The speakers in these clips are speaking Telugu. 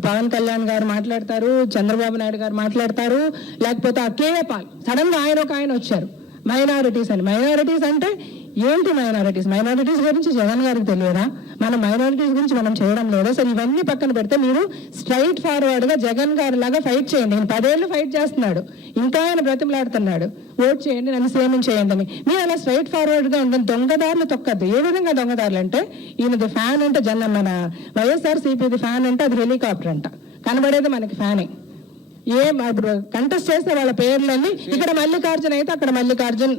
ఇప్పుడు పవన్ కళ్యాణ్ గారు మాట్లాడతారు, చంద్రబాబు నాయుడు గారు మాట్లాడతారు, లేకపోతే ఆ కేఏ పాల్ సడన్ గా ఆయన వచ్చారు మైనారిటీస్ అని. మైనారిటీస్ అంటే ఏంటి? మైనారిటీస్ గురించి జగన్ గారికి తెలియదా? మన మైనారిటీస్ గురించి మనం చేయడం లేదా? సరే ఇవన్నీ పక్కన పెడితే మీరు స్ట్రైట్ ఫార్వర్డ్ గా జగన్ గారి లాగా ఫైట్ చేయండి. నేను 10 ఏళ్ళు ఫైట్ చేస్తున్నాడు, ఇంకా ఆయన బ్రతిమలాడుతున్నాడు ఓట్ చేయండి, నన్ను సేవింగ్ చేయండి అని. మీరు అలా స్ట్రైట్ ఫార్వర్డ్ గా ఉంటుంది. దొంగదారులు తొక్కద్దు. ఏ విధంగా దొంగదారులు అంటే, ఈయనది ఫ్యాన్ అంటే మన వైఎస్ఆర్సీపీది ఫ్యాన్ అంటే అది హెలికాప్టర్ అంట, కనబడేది మనకి ఫ్యానే. ఇప్పుడు కంటెస్ట్ చేస్తే వాళ్ళ పేర్లన్నీ ఇక్కడ మల్లికార్జున్ అయితే అక్కడ మల్లికార్జున్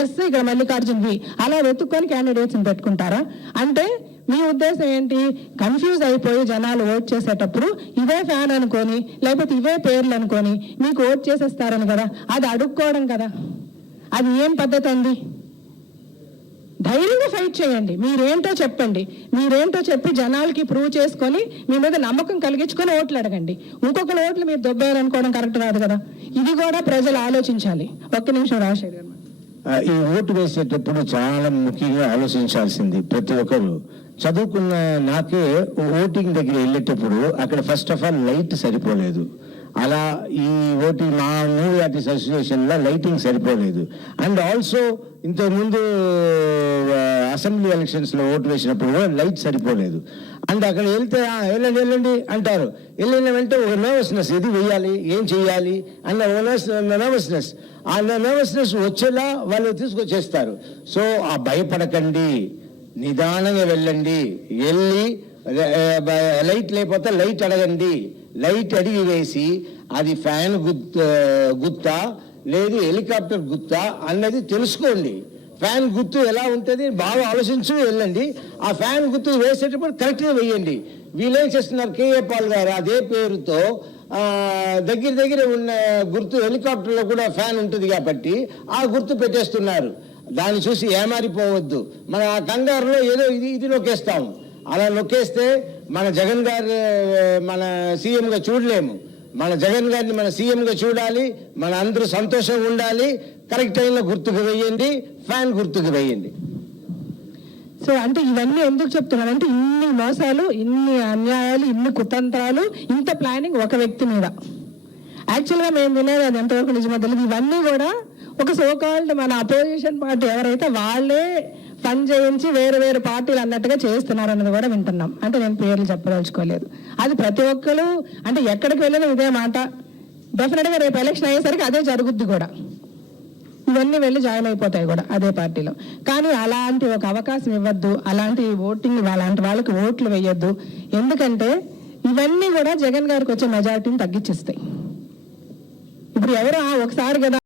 ఎస్, ఇక్కడ మల్లికార్జున్ వి, అలా వెతుక్కొని క్యాండిడేట్స్ని పెట్టుకుంటారా? అంటే మీ ఉద్దేశం ఏంటి? కన్ఫ్యూజ్ అయిపోయి జనాలు ఓట్ చేసేటప్పుడు ఇవే ఫ్యాన్ అనుకొని, లేకపోతే ఇవే పేర్లు అనుకొని మీకు ఓట్ చేసేస్తారని కదా. అది అడుక్కోవడం కదా. అది ఏం పద్ధతి అండి? ధైర్యంగా ఫైట్ చేయండి. మీరేంటో చెప్పండి. మీరేంటో చెప్పి జనాలకి ప్రూవ్ చేసుకొని మీ మీద నమ్మకం కలిగించుకొని ఓట్లు అడగండి. ఇంకొకరు ఓట్లు మీరు దొబ్బేయాలనుకోవడం కరెక్ట్ కాదు కదా. ఇది కూడా ప్రజలు ఆలోచించాలి. ఒక్క నిమిషం రాజశేఖర్ గారు. ఈ ఓటు వేసేటప్పుడు చాలా ముఖ్యంగా ఆలోచించాల్సింది ప్రతి ఒక్కరు. చదువుకున్న నాకే ఓటింగ్ దగ్గర వెళ్ళేటప్పుడు అక్కడ ఫస్ట్ ఆఫ్ ఆల్ లైట్ సరిపోలేదు. అలా ఈ ఓటింగ్ మా మూవీ ఆర్టిస్ట్ అసోసియేషన్లో లైటింగ్ సరిపోలేదు. అండ్ ఆల్సో ఇంతకుముందు అసెంబ్లీ ఎలక్షన్స్లో ఓటు వేసినప్పుడు కూడా లైట్ సరిపోలేదు. అండ్ అక్కడ వెళ్తే వెళ్ళండి అంటారు. వెళ్ళిన వెంటనే ఒక నర్వస్నెస్, ఇది వెయ్యాలి, ఏం చెయ్యాలి అన్న నర్వస్నెస్. ఆ నర్వస్నెస్ వచ్చేలా వాళ్ళు తీసుకొచ్చేస్తారు. సో ఆ భయపడకండి, నిదానంగా వెళ్ళండి. వెళ్ళి లైట్ లేకపోతే లైట్ అడగండి. లైట్ అడిగి వేసి అది ఫ్యాన్ గుత్తా లేదు హెలికాప్టర్ గుత్తా అన్నది తెలుసుకోండి. ఫ్యాన్ గుర్తు ఎలా ఉంటుంది బాగా ఆలోచించి వెళ్ళండి. ఆ ఫ్యాన్ గుర్తు వేసేటప్పుడు కరెక్ట్గా వేయండి. వీళ్ళేం చేస్తున్నారు, కేఏ పాల్ గారు అదే పేరుతో దగ్గర ఉన్న గుర్తు హెలికాప్టర్లో కూడా ఫ్యాన్ ఉంటుంది కాబట్టి ఆ గుర్తు పెట్టేస్తున్నారు. దాన్ని చూసి ఏమారిపోవద్దు. మన ఆ కంగారులో ఏదో ఇది నొక్కేస్తాము. అలా నొక్కేస్తే మన జగన్ గారు మన సీఎంగా చూడలేము. మన జగన్ గారిని మన సీఎంగా చూడాలి. మన అందరూ సంతోషంగా ఉండాలి. కరెక్ట్ అయిన గుర్తుకు వేయండి, ఫ్యాన్ గుర్తుకు వేయండి. సో అంటే ఇవన్నీ ఎందుకు చెప్తున్నానంటే, ఇన్ని మోసాలు, ఇన్ని అన్యాయాలు, ఇన్ని కుతంత్రాలు, ఇంత ప్లానింగ్ ఒక వ్యక్తి మీద. యాక్చువల్గా మేము వినేది అది ఎంతవరకు నిజమో తెలియదు. ఇవన్నీ కూడా ఒక సోకాల్డ్ మన అపోజిషన్ పార్టీ ఎవరైతే వాళ్ళే ఫండ్ చేయించి వేరే పార్టీలు అన్నట్టుగా చేస్తున్నారు అన్నది కూడా వింటున్నాం. అంటే నేను పేర్లు చెప్పదలుచుకోలేదు. అది ప్రతి ఒక్కరు అంటే ఎక్కడికి వెళ్ళినా ఇదే మాట. డెఫినెట్గా రేపు ఎలక్షన్ అయ్యేసరికి అదే జరుగుద్ది కూడా. ఇవన్నీ వెళ్ళి జాయిన్ అయిపోతాయి కూడా అదే పార్టీలో. కానీ అలాంటి ఒక అవకాశం ఇవ్వద్దు. అలాంటి ఓటింగ్ అలాంటి వాళ్ళకి ఓట్లు వేయొద్దు. ఎందుకంటే ఇవన్నీ కూడా జగన్ గారికి వచ్చే మెజారిటీని తగ్గించేస్తాయి. ఇప్పుడు ఎవరు ఒకసారి కదా